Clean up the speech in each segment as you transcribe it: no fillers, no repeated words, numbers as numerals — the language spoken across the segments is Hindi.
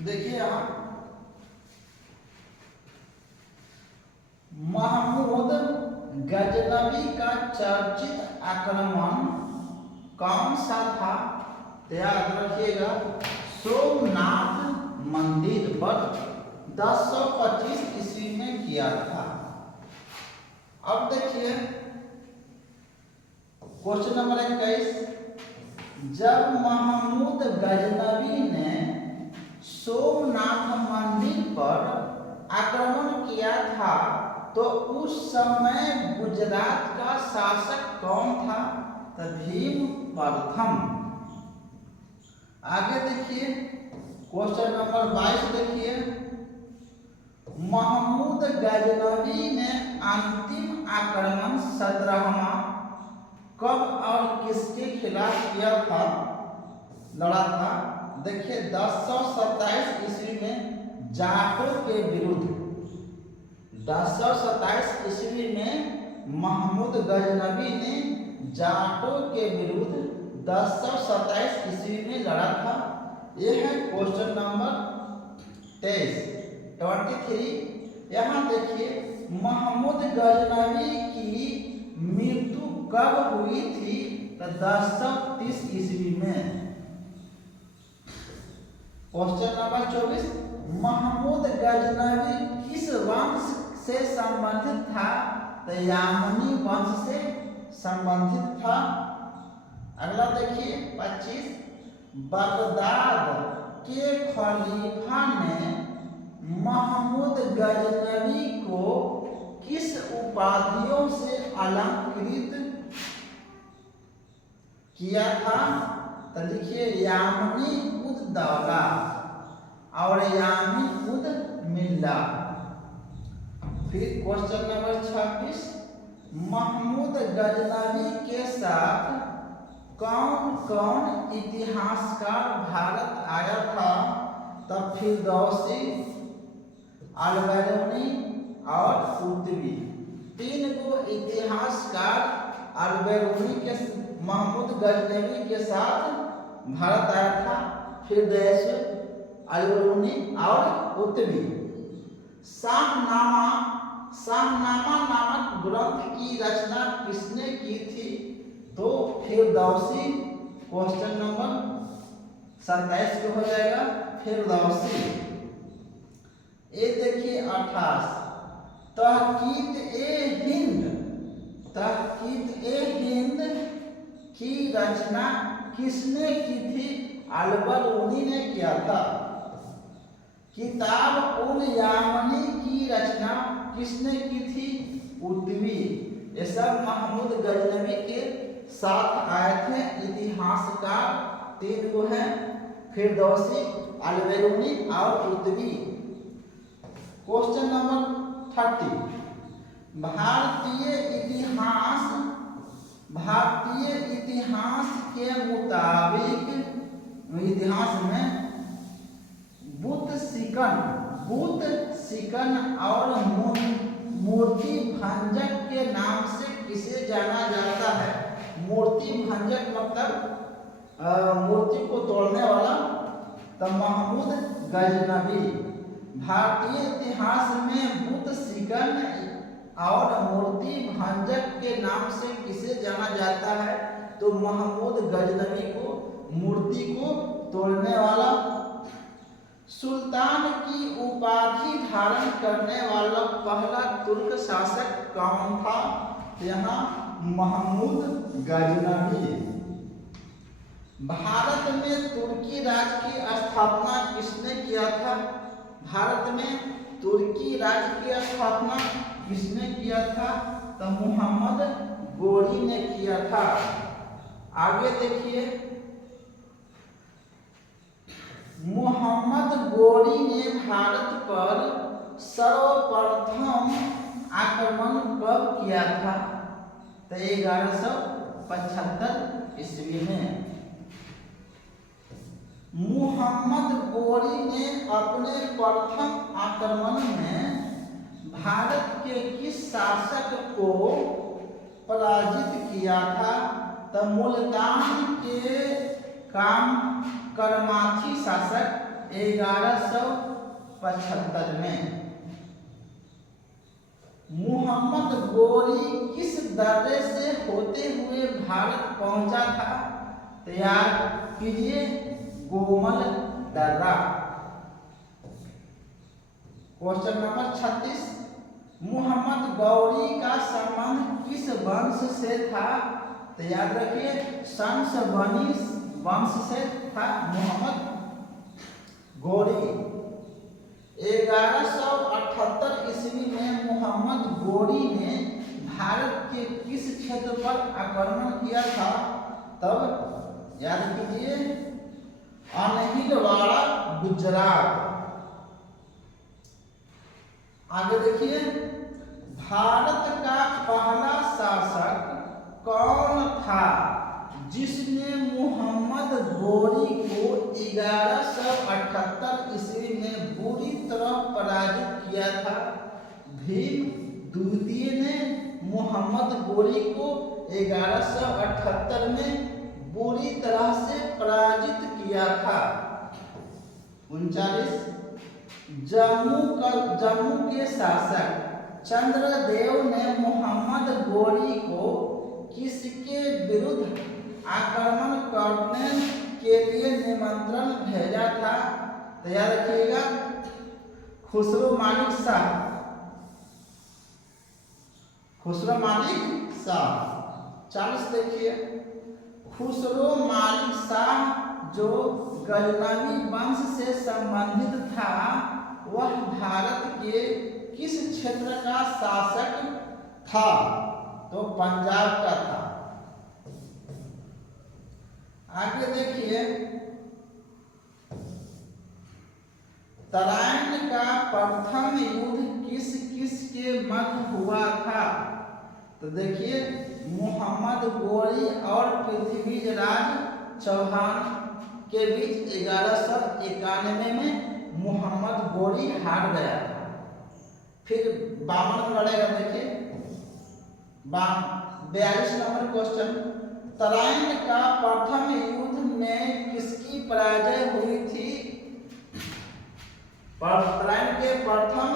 देखिए यहाँ महमूद गजनवी का चर्चित आक्रमण कौन सा था? याद रखिएगा, सोमनाथ मंदिर पर 1025 ईस्वी में किया था। अब देखिए क्वेश्चन नंबर 21, जब महमूद गजनवी ने सोमनाथ मंदिर पर आक्रमण किया था तो उस समय गुजरात का शासक कौन था? तो भीम प्रथम। आगे देखिए क्वेश्चन नंबर 22 देखिए, महमूद गजनवी ने अंतिम आक्रमण 17वां कब और किसके खिलाफ किया था, लड़ा था? देखिए 1027 ईस्वी में जाटों के विरुद्ध। 1027 ईस्वी में महमूद गजनवी ने जाटों के विरुद्ध 1027 ईस्वी में लड़ा था। यह है क्वेश्चन नंबर 23। यहाँ देखिए महमूद गजनवी की मृत्यु कब हुई थी? तो 1030 ईस्वी में। क्वेश्चन नंबर 24, महमूद गजनवी किस वंश से संबंधित था? तो यामनी वंश से संबंधित था। अगला देखिए 25, बगदाद के खलीफा ने महमूद गजनवी को किस उपाधियों से अलंकृत किया था? तो लिखिए यामनी उद दौला और यामी उद मिल्ला। फिर क्वेश्चन नंबर 26, महमूद गजनवी के साथ कौन कौन इतिहासकार भारत आया था? तब फिरदौसी, अलबरूनी और कुतुबी। 3 गो इतिहासकार अलबरूनी के महमूद गजनवी के साथ भारत आया था, फिरदौसी, अलबरूनी और कुतुबी। शाहनामा नामक ग्रंथ की रचना किसने की थी? तो फिरदौसी। क्वेश्चन नंबर 27 को हो जाएगा फिरदौसी। ये देखिए 28, तहकीत-ए-हिंद की रचना किसने की थी? अलबरूनी ने किया था। किताब उल यामनी की रचना किसने की थी? कुतुबी। ये सब महमूद गजनवी के साथ आए थे इतिहासकार। 3 गो हैं, फिरदौसी, अलबरूनी और कुतुबी। क्वेश्चन नंबर 30, भारतीय इतिहास के मुताबिक इतिहास में बुत सिकन और मूर्ति भंजक के नाम से किसे जाना जाता है? मूर्ति भंजक मतलब मूर्ति को तोड़ने वाला। तो महमूद गजनवी। भारतीय इतिहास में बुत सिकन और मूर्ति भंजक के नाम से किसे जाना जाता है? तो महमूद गजनवी को, मूर्ति को तोड़ने वाला। सुल्तान की उपाधि धारण करने वाला पहला तुर्क शासक कौन था? यहाँ महमूद गजनवी। भारत में तुर्की राज्य की स्थापना किसने किया था? भारत में तुर्की राज्य की स्थापना किसने किया था? तो मोहम्मद गोरी ने किया था। आगे देखिए, मोहम्मद गोरी ने भारत पर सर्वप्रथम आक्रमण कब किया था? तो 1175 ईस्वी में। मोहम्मद गोरी ने अपने प्रथम आक्रमण में भारत के किस शासक को पराजित किया था? तो मुल्तान के करमाथी शासक 1175 में। मोहम्मद गोरी किस दर्रे से होते हुए भारत पहुंचा था? तैयार कीजिए, गोमल दर्रा। क्वेश्चन नंबर 36, मोहम्मद गौरी का संबंध किस वंश से था? तो याद रखिए, संसबनी वंश से था मोहम्मद गौरी। 1178 ईस्वी में मोहम्मद गौरी ने भारत के किस क्षेत्र पर आक्रमण किया था? तब याद कीजिए, अनहिलवाड़ा, गुजरात। आगे देखिए, भारत का पहला शासक कौन था जिसने मोहम्मद गौरी को 1178 ईस्वी में बुरी तरह पराजित किया था? भीम द्वितीय ने मोहम्मद गौरी को 1178 में बुरी तरह से पराजित किया था। 39, जम्मू के शासक चंद्रदेव ने मोहम्मद गौरी को किसके विरुद्ध आक्रमण करने के लिए निमंत्रण भेजा था? तैयार रखिएगा, खुसरो मालिक शाह। खुसरो मालिक शाह 40 देखिए, खुसरो मालिक शाह जो गजनवी वंश से संबंधित था, वह भारत के किस क्षेत्र का शासक था? तो पंजाब का था। आगे देखिए, तराइन का प्रथम युद्ध किस किस के मध्य हुआ था? तो देखिए, मोहम्मद गौरी और पृथ्वीराज चौहान के बीच 1191 में मोहम्मद गौरी हार गया था। फिर 52 लड़ेगा, देखिए 42 नंबर क्वेश्चन, तराइन का प्रथम युद्ध में किसकी पराजय हुई थी? तराइन के प्रथम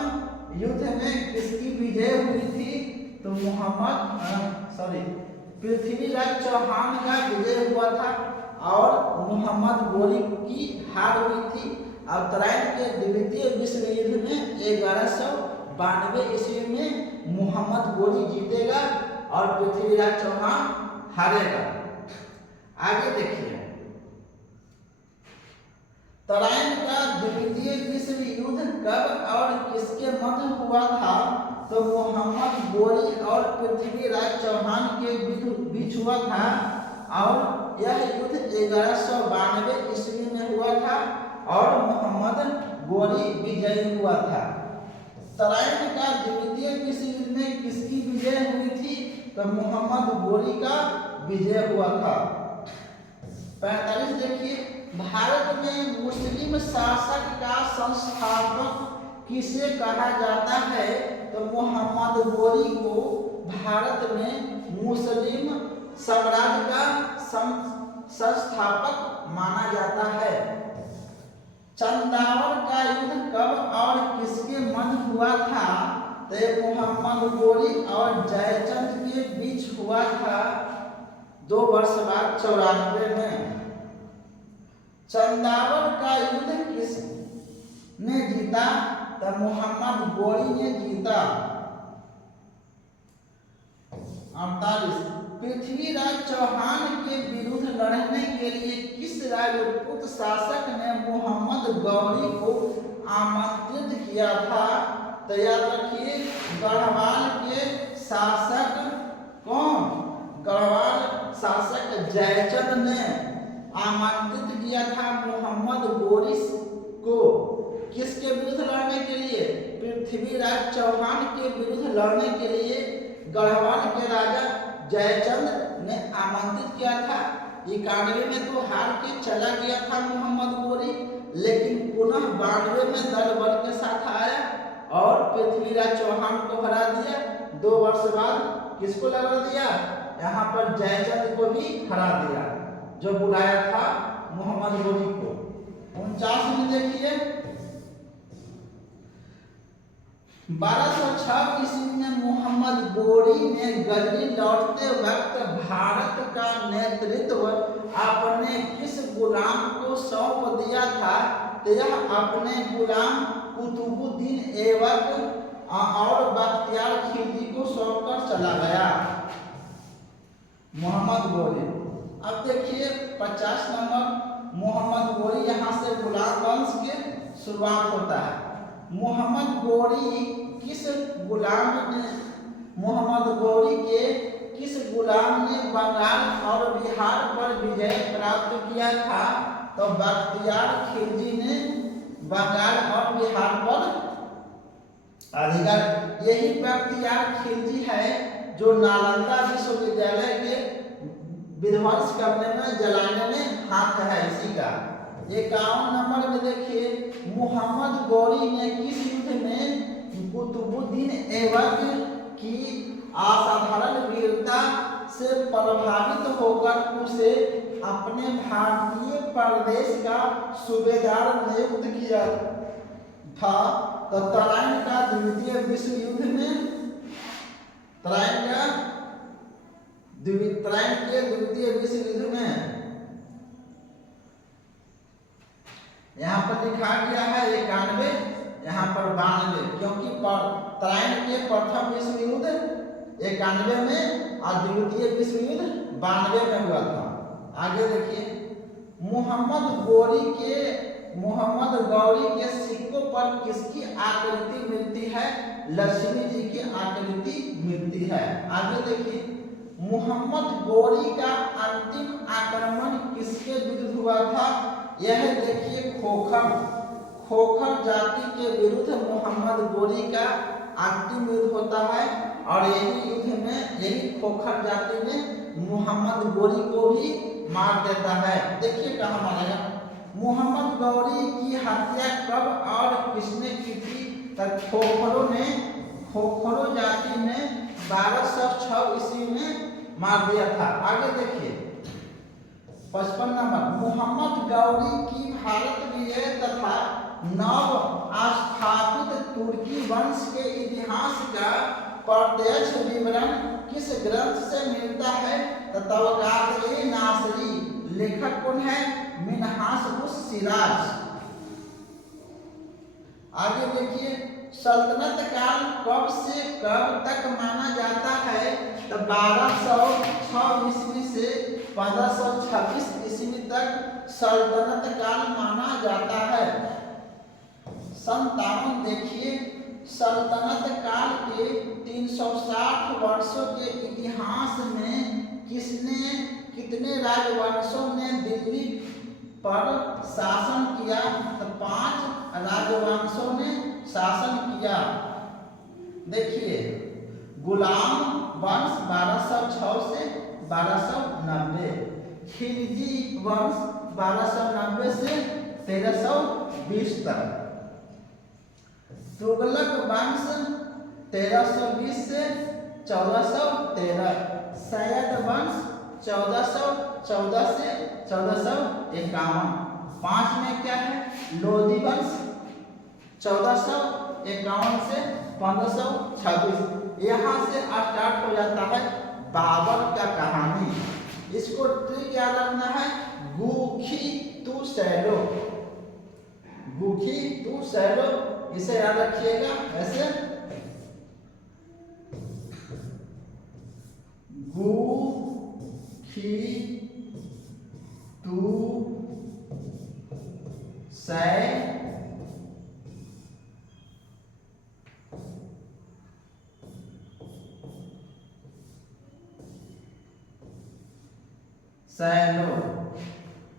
युद्ध में किसकी विजय हुई थी? तो पृथ्वीराज चौहान का विजय हुआ था और मोहम्मद गौरी की हार हुई थी। और तराइन के द्वितीय विश्व युद्ध में 1192 ईस्वी में मोहम्मद गौरी जीतेगा और पृथ्वीराज चौहान हारेगा। आगे देखिए, तराइन का द्वितीय विश्व युद्ध कब और किसके मध्य हुआ था? तो मोहम्मद गौरी और पृथ्वीराज चौहान के बीच हुआ था और यह युद्ध 1192 ईस्वी में हुआ था और मोहम्मद गौरी विजयी हुआ था। तराइन का द्वितीय विश्व युद्ध में किसकी विजय हुई थी? तो मोहम्मद गौरी का विजय हुआ था। 45 देखिए, भारत में मुस्लिम शासक का संस्थापक किसे कहा जाता है? तो मोहम्मद गौरी को भारत में मुस्लिम साम्राज्य का संस्थापक माना जाता है। चंदावर का युद्ध कब और किसके मध्य हुआ था? तो मोहम्मद गौरी और जयचंद के बीच हुआ था 2 वर्ष बाद 94 में। चंदावर का युद्ध किसने जीता? तो मोहम्मद गौरी ने जीता। 48, पृथ्वीराज चौहान के विरुद्ध लड़ने के लिए किस राजपूत शासक ने मोहम्मद गौरी को आमंत्रित किया था? तो याद रखिए, गढ़वाल के शासक कौन? गढ़वाल शासक जयचंद ने आमंत्रित किया था मोहम्मद गौरी को किसके विरुद्ध लड़ने के लिए? पृथ्वीराज चौहान के विरुद्ध लड़ने के लिए गढ़वाल के राजा जयचंद ने आमंत्रित किया था। 91 में तो हार के चला गया था मोहम्मद गौरी, लेकिन पुनः 92 में दल बल के साथ आया और पृथ्वीराज चौहान को हरा दिया। 2 वर्ष बाद किसको लगा दिया? यहाँ पर जयचंद को भी हरा दिया, जो बुलाया था मोहम्मद गौरी को। 49 में देखिए, 1206 ईस्वी में मोहम्मद गोरी ने गजनी लौटते वक्त भारत का नेतृत्व अपने किस गुलाम को सौंप दिया था? तो यह अपने गुलाम कुतुबुद्दीन ऐबक और बख्तियार खिलजी को सौंपकर चला गया। मोहम्मद गोरी। अब देखिए 50 नंबर मोहम्मद गोरी, यहाँ से गुलाम वंश के शुरुआत होता है। मोहम्मद गोरी के किस गुलाम ने बंगाल और बिहार पर विजय प्राप्त किया था? तो बख्तियार खिलजी ने बंगाल और बिहार पर अधिकार। यही बख्तियार खिलजी है जो नालंदा विश्वविद्यालय के विध्वंस करने में, जलाने में हाथ है इसी का। 51 नंबर में देखिए मोहम्मद गोरी ने किस युद्ध में कुतुबुद्दीन ऐबक की असाधारण वीरता से प्रभावित होकर उसे अपने भारतीय प्रदेश का सूबेदार नियुक्त किया था? तो तराइन का द्वितीय विश्व युद्ध में, तराइन के द्वितीय विश्व युद्ध में यहाँ पर लिखा गया है 91, यहाँ पर 92, क्योंकि तराइन के प्रथम विश्व युद्ध 91 में और द्वितीय विश्व युद्ध 92 में हुआ था। आगे देखिए मोहम्मद गौरी के सिक्कों पर किसकी आकृति मिलती है? लक्ष्मी जी की आकृति मिलती है। आगे देखिए मोहम्मद गौरी का अंतिम आक्रमण किसके विरुद्ध हुआ था? यह देखिए खोखर जाति के विरुद्ध मोहम्मद गौरी का अंतिम युद्ध होता है और यही खोखर जाति में मोहम्मद गौरी को भी मार देता है। देखिए कहाँ मारेगा। मोहम्मद गौरी की हत्या कब और किसने की थी? खोखरो जाति ने 1206 ईस्वी में मार दिया था। आगे देखिए 55 नंबर मोहम्मद गौरी की भारत विजय तथा नव स्थापित तुर्की वंश के इतिहास का प्रत्यक्ष विवरण किस ग्रंथ से मिलता है? तबकात-ए-नासरी। लेखक कौन है? मिन्हाज-उस-सिराज। आगे देखिए सल्तनत काल कब से कब तक माना जाता है? तो 1206 ईस्वी से 1526 ईस्वी तक सल्तनत काल माना जाता है। 57 देखिए सल्तनत काल के 360 वर्षों के इतिहास में कितने राजवंशों ने दिल्ली पर शासन किया? तो 5 राजवंशों ने शासन किया। देखिए गुलाम वंश 1206 से 1290, खिलजी वंश 1290 से 1320 तक, तुगलक वंश 1320 से 1413, सैयद वंश 1414 से 1451। 5 में क्या है? लोधी वंश 1451 से 1526। यहाँ से स्टार्ट हो जाता है बाबर का कहानी। इसको ट्रिक याद रखना है, गुखी तू सैलो, गुखी तू सैलो, इसे याद रखिएगा। ऐसे गुखी तू सैलो।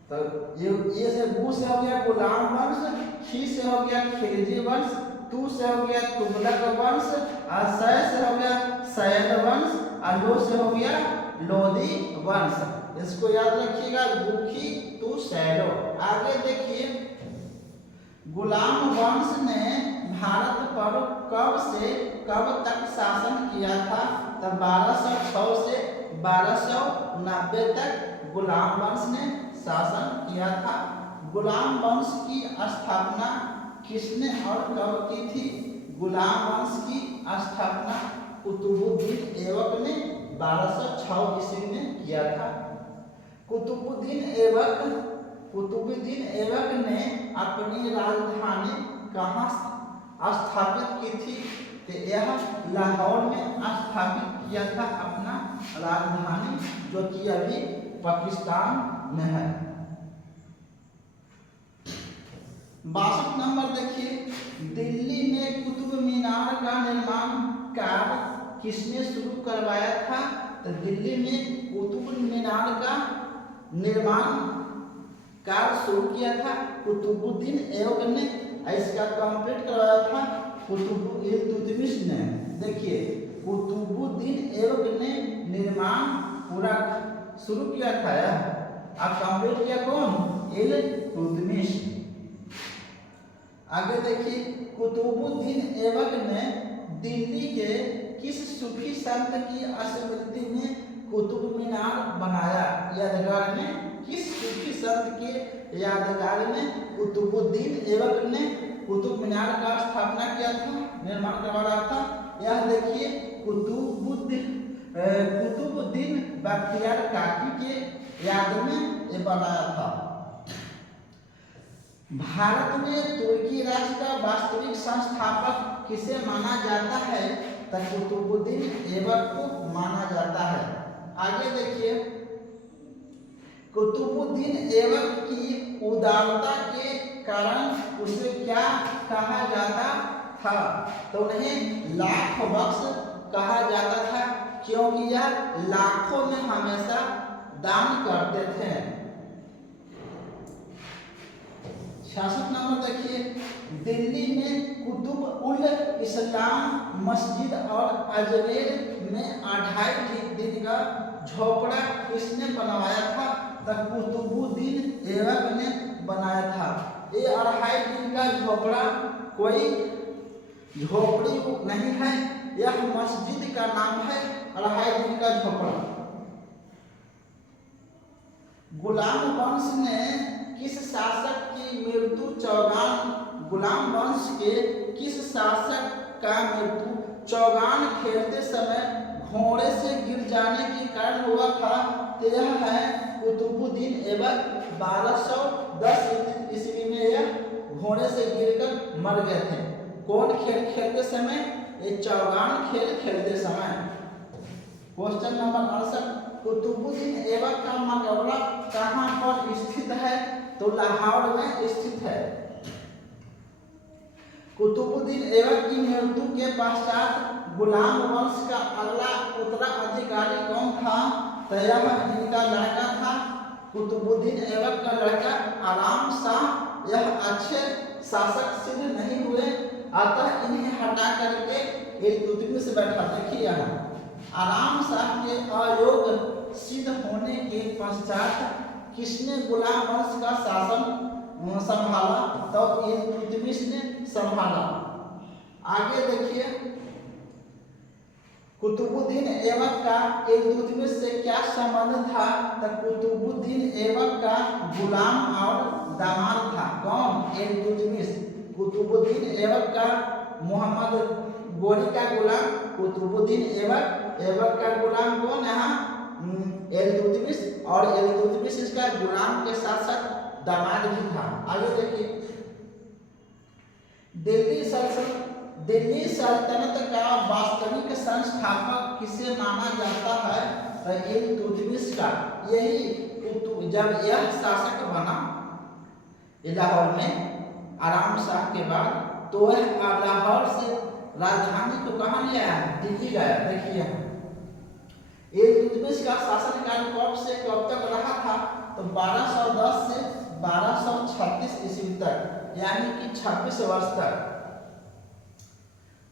तो ये से गु से हो गया गुलाम वंश, खी से हो गया खिलजी वंश, तू से हो गया तुगलक वंश, और सै से हो गया सैयद वंश, और लो से हो गया लोधी वंश। इसको याद रखिएगा, गुखी तू सैलो। आगे देखिए गुलाम वंश ने भारत पर कब से कब तक शासन किया था? तो 1206 से 1290 तक गुलाम वंश ने शासन किया था। गुलाम वंश की स्थापना किसने और कब की थी? गुलाम वंश की स्थापना कुतुबुद्दीन ऐबक ने 1206 ईस्वी में किया था। कुतुबुद्दीन ऐबक ने अपनी राजधानी कहाँ स्थापित की थी? तो यह लाहौर में स्थापित किया था अपना राजधानी, जो कि अभी पाकिस्तान में है। 62 नंबर देखिए, दिल्ली में कुतुब मीनार का निर्माण कार्य किसने शुरू करवाया था? तो दिल्ली में कुतुब मीनार का निर्माण कार्य शुरू किया था कुतुबुद्दीन ऐबक ने। इसका कंप्लीट करवाया था इल्तुतमिश ने। देखिए, कुतुबुद्दीन ऐबक ने निर्माण पूरा शुरू किया था अब कंप्लीट किया कौन? इल्तुतमिश। आगे देखिए, कुतुबुद्दीन ऐबक ने दिल्ली के किस सूफी संत की स्मृति में कुतुब मीनार बनाया? यादगार में किस सूफी संत के यादगार में कुतुबुद्दीन ऐबक ने कुतुब मीनार का स्थापना किया था, निर्माण करवा रहा था? यह देखिए, कुतुबुद्दीन बख्तियार काकी के याद में ये बनाया था। भारत में तुर्की राज्य का वास्तविक संस्थापक किसे माना जाता है? तो कुतुबुद्दीन ऐबक को माना जाता है। आगे देखिए, कुतुबुद्दीन ऐबक की उदारता के कारण उसे क्या कहा जाता था? तो उन्हें लाख बख्श कहा जाता था, क्योंकि यह लाखों में हमेशा दान करते थे। 66 नंबर देखिए, दिल्ली में कुतुब उल इस्लाम मस्जिद और अजमेर में 2.5 दिन का झोपड़ा किसने बनवाया था? तो कुतुबुद्दीन ऐबक ने बनाया था। ये 2.5 दिन का झोपड़ा कोई झोपड़ी नहीं है, यह मस्जिद का नाम है 2.5 दिन का झोपड़ा। गुलाम वंश ने किस शासक की मृत्यु गुलाम वंश के किस शासक का मृत्यु चौगान खेलते समय घोड़े से गिर जाने के कारण हुआ था? तो यह है कुतुबुद्दीन ऐबक। 1210 ईस्वी में यह घोड़े से गिरकर मर गए थे। कौन खेल खेलते समय? ये चौगान खेल खेलते समय। क्वेश्चन नंबर 68, कुतुबुद्दीन ऐबक का मकबरा कहाँ पर स्थित है? तो लाहौर में स्थित है। कुतुबुद्दीन ऐबक की मृत्यु के पश्चात गुलाम वंश का अगला उत्तराधिकारी कौन था? तो यह इनका लड़का था, कुतुबुद्दीन ऐबक का लड़का आराम शाह। यह अच्छे शासक सिद्ध नहीं हुए, अतः इन्हें हटा करके इल्तुतमिश बैठा। देखिए, यहाँ आराम शाह के अयोग्य सिद्ध होने के पश्चात किसने गुलाम वंश का शासन संभाला? तो इल्तुतमिश ने संभाला। आगे देखिए, कुतुबुद्दीन ऐबक का इल्तुतमिश से क्या संबंध था? तो कुतुबुद्दीन ऐबक का गुलाम और दामाद था। कौन? इल्तुतमिश। कुतुबुद्दीन ऐबक का मोहम्मद गोरी का गुलाम कुतुबुद्दीन ऐबक का गुलाम कौन? यहाँ इल्तुतमिश, और इल्तुतमिश इसका गुलाम के साथ साथ दामाद भी था। आगे देखिए, दिल्ली सल्तनत का वास्तविक संस्थापक किसे माना जाता है? तो इल्तुतमिश का। यही जब यह शासक बना लाहौर में आराम शाह के बाद, तो वह लाहौर से राजधानी को कहाँ ले आया? दिल्ली गया। देखिए, इल्तुतमिश का शासनकाल कब से कब तक रहा था? तो 1210 से 1236 ईस्वी तक, यानी कि 26 वर्ष तक।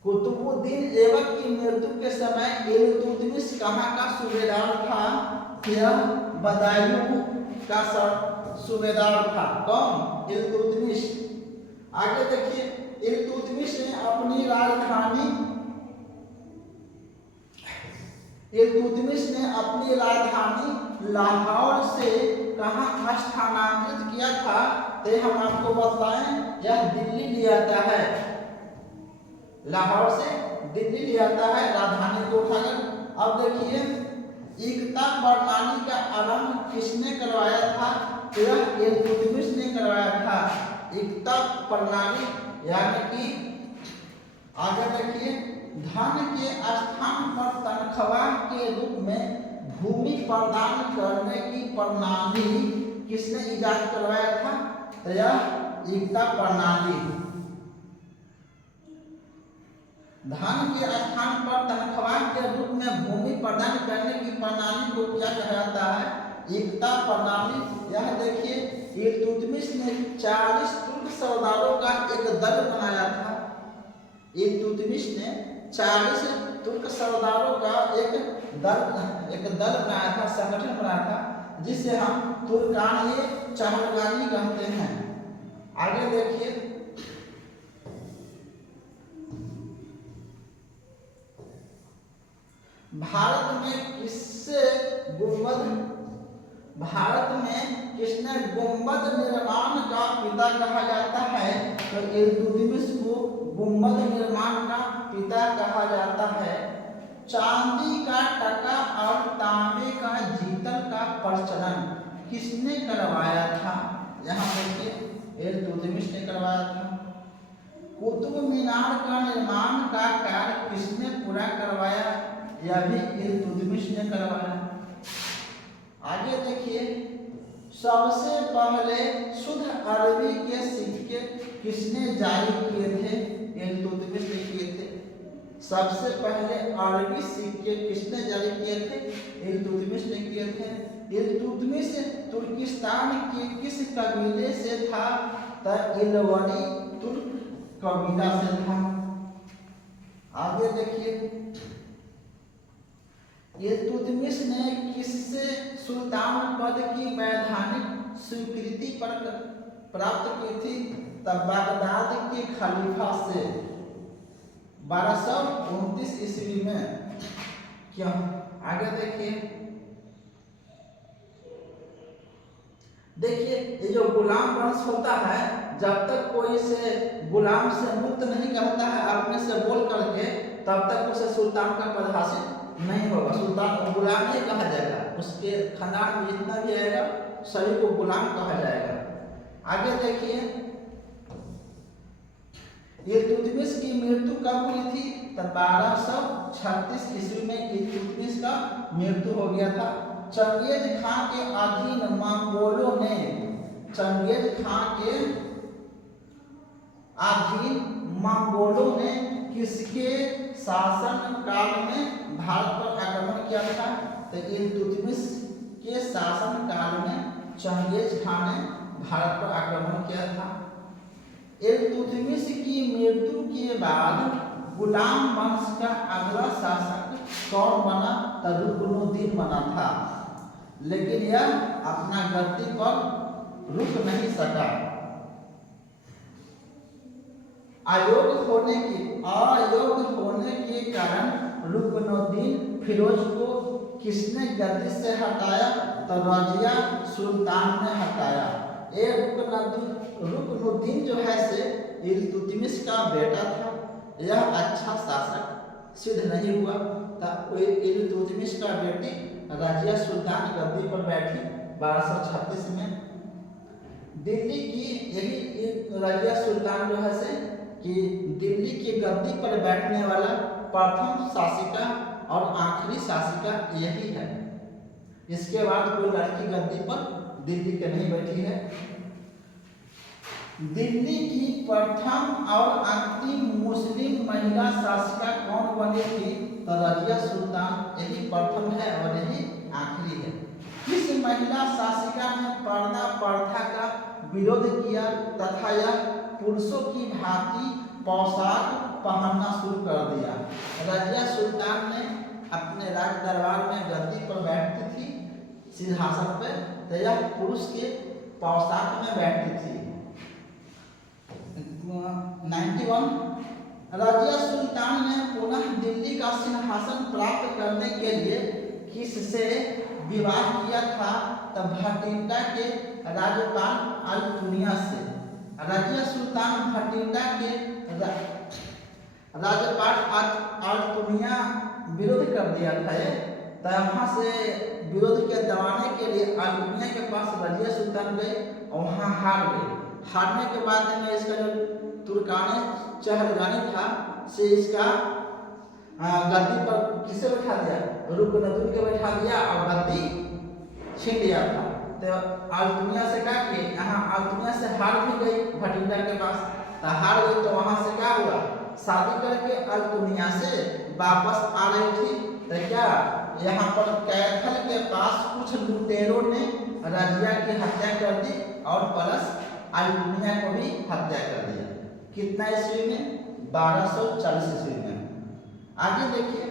कुतुबुद्दीन ऐबक की मृत्यु के समय इल्तुतमिश कहाँ का सूबेदार था? यह बदायूं का सूबेदार था। कौन? इल्तुतमिश। आगे देखिए, इल्तुतमिश ने अपनी राजधानी लाहौर से कहाँ स्थानांतरित किया था? तो हम आपको बताएं, यह दिल्ली ले आता है। लाहौर से दिल्ली ले आता है राजधानी को उठाकर। अब देखिए एकता प्रणाली का आरंभ किसने करवाया था? तो यह इल्तुतमिश ने करवाया था। एकता प्रणाली यानी कि आगे देखिए धन के स्थान पर तनख्वाह के रूप में भूमि प्रदान करने की प्रणाली किसने इजाद करवाया था? तो यह एकता प्रणाली। धन के स्थान पर तनख्वाह के रूप में भूमि प्रदान करने की प्रणाली को क्या कहा जाता है? एकता प्रणाली। यह देखिए इल्तुतमिश ने 40 तुर्क सरदारों का एक दल बनाया था। इल्तुतमिश ने 40 तुर्क सरदारों का एक दल बनाया था, संगठन बनाया था, जिसे हम तुर्कानी चहलगानी कहते हैं। आगे देखिए भारत में किसने गुंबद निर्माण का पिता कहा जाता है? तो इल्तुतमिश को गुंबद निर्माण का पिता कहा जाता है। चांदी का टका और तांबे का जीतल का प्रचलन किसने करवाया था? यहाँ देखिए इल्तुतमिश ने करवाया था। कुतुब मीनार का निर्माण का कार्य किसने पूरा करवाया? यह भी इल्तुतमिश ने करवाया। आगे देखिए सबसे पहले शुद्ध अरबी के सिक्के किसने जारी किए थे? इल्तुतमिश ने किए थे। सबसे पहले अरबी सिक्के किसने जारी किए थे? इल्तुतमिश ने किए थे। इल्तुतमिश तुर्किस्तान के किस कबीले से था? तो इलवनी तुर्क कबीला से था। आगे देखिए इल्तुतमिश ने किससे सुल्तान पद की वैधानिक स्वीकृति प्राप्त की थी? तब बगदाद के खलीफा से 1229 ईस्वी में। क्यों? आगे देखिए ये जो गुलाम वंश होता है, जब तक कोई से गुलाम से मुक्त नहीं करता है अपने से बोल करके, तब तक उसे सुल्तान का पद हासिल नहीं होगा। सुल्तान को गुलाम नहीं कहा जाएगा, उसके खानदान में जितना भी आएगा सभी को गुलाम कहा जाएगा। आगे देखिए इल्तुतमिश की मृत्यु कब हुई थी? तो 1236 ईस्वी में इल्तुतमिश का मृत्यु हो गया था। चंगेज खां के अधीन मंगोलों ने किसके शासन काल में भारत पर आक्रमण किया था? तो इल्तुतमिश के शासन काल में चंगेज खां ने भारत पर आक्रमण किया था। इल्तुतमिश की मृत्यु के बाद गुलाम वंश का अगला शासक कौन बना? तो रुकनुद्दीन बना था, लेकिन यह अपना गद्दी पर रुक नहीं सका। अयोग्य होने के कारण रुकनुद्दीन फिरोज को किसने गद्दी से हटाया? तो रजिया सुल्तान ने हटाया। ये रुकनुद्दीन जो है से इल्तुतमिश का बेटा था। यह अच्छा शासक सिद्ध नहीं हुआ था। इल्तुतमिश का बेटी रजिया सुल्तान गद्दी पर बैठी 1236 में। दिल्ली की यही रजिया सुल्तान जो है से कि दिल्ली की गद्दी पर बैठने वाला प्रथम शासिका और आखिरी शासिका यही है। इसके बाद कोई लड़की गद्दी पर दिल्ली के नहीं बैठी है। दिल्ली की प्रथम और अंतिम मुस्लिम महिला शासिका कौन बनी थी? तो रजिया सुल्तान यही प्रथम है और यही आखिरी है। इस महिला शासिका ने पर्दा प्रथा का विरोध किया तथा यह पुरुषों की भांति पोशाक पहनना शुरू कर दिया। रजिया सुल्तान ने अपने राज दरबार में गद्दी पर बैठती थी सिंहासन पर, तो यह पुरुष के पोशाक में बैठती थी। 91 रजिया सुल्तान ने पुनः दिल्ली का सिंहासन प्राप्त करने के लिए किससे विवाह किया था? तब भटिंडा के राज्यपाल अल कुनिया से। रजिया सुल्तान भटिंडा के राज्यपाल अर्तुनिया विरोध कर दिया था ये, तो वहाँ से विरोध के दबाने के लिए अर्तुनिया के पास रजिया सुल्तान गई और वहाँ हार गई। हारने के बाद में इसका जो तुर्कानी चहलगानी था से इसका गद्दी पर किसे बैठा दिया, रुकनुद्दीन के बैठा दिया और गद्दी छीन लिया था। तो अर्तुनिया से क्या कि यहाँ अर्तुनिया से हार भी गई भटिंडा के पास, तो हार गई तो वहाँ से क्या हुआ, शादी करके अर्तुनिया से वापस आ रही थी तो क्या यहाँ पर कैथल के पास कुछ लुटेरों ने रजिया की हत्या कर दी और प्लस अर्तुनिया को भी हत्या कर दिया। कितना ईस्वी में, 1240 ईस्वी में। आगे देखिए,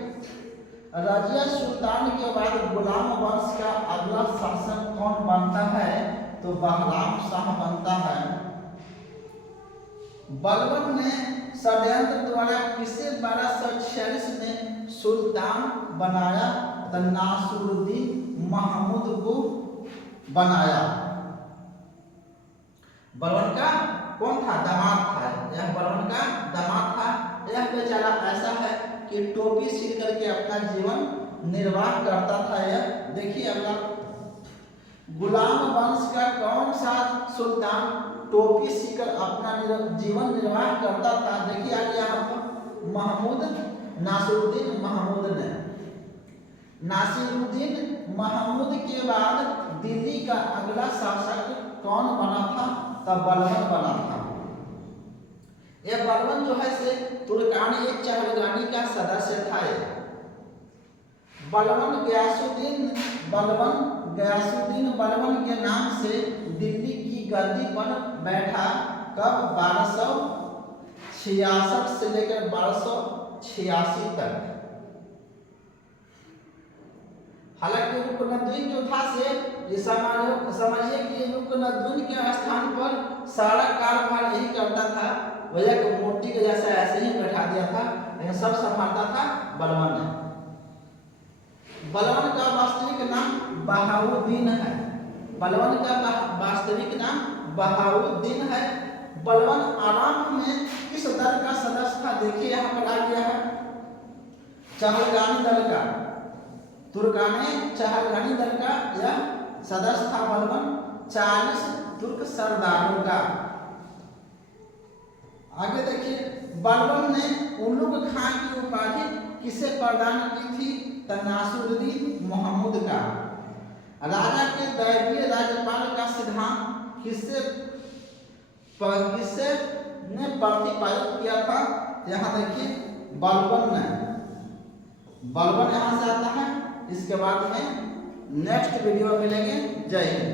रजिया सुल्तान के बाद गुलाम वंश का अगला शासक कौन बनता है, तो बहराम शाह बनता है। बलबन ने षड्यंत्र द्वारा किसे 1246 में सुल्तान बनाया, तो नासिरुद्दीन महमूद को बनाया। बलबन का कौन था, दामाद था, यह बलबन का दामाद था। यह बेचारा ऐसा है कि टोपी सील करके अपना जीवन निर्वाह करता था। यह देखिए अगला, गुलाम वंश का कौन सा सुल्तान टोपी सीकर अपना जीवन निर्वाह करता था, देखिए आगे यहाँ पर महमूद, नासिरुद्दीन महमूद ने। नासिरुद्दीन महमूद के बाद दिल्ली का अगला शासक कौन बना था, तब बलबन बना था। यह बलबन जो है से तुर्कानी चहलगानी का सदस्य था। बलबन गयासुद्दीन बलबन के नाम से दिल्ली की गद्दी पर बैठा। कब, 1266 से लेकर 1286 तक। हालांकि रुकनुद्दीन जो था से ये समझिए कि रुकनुद्दीन के स्थान पर सारा कारोबार यही करता था, वजह को मोटी के जैसा ऐसे ही बैठा दिया था, लेकिन सब संभालता था बलबन ने। बलबन का वास्तविक नाम बहाउद्दीन है। बलबन का वास्तविक नाम बहाउद्दीन है। बलबन आराम में किस दल का सदस्य था, देखिए यहाँ पर आ गया है, चहलगानी दल का, तुर्कानी चहलगानी दल का यह सदस्य था बलबन, 40 तुर्क सरदारों का। आगे देखिए, बलबन ने उल्लुग खान की उपाधि किसे प्रदान की थी, नासिरुद्दीन महमूद का। राजा के दैवीय राज्यपाल का सिद्धांत किसने प्रतिपादित किया था, यहाँ देखिए बलबन ने। बलबन यहाँ से आता है। इसके बाद में नेक्स्ट वीडियो मिलेंगे। जय हिंद।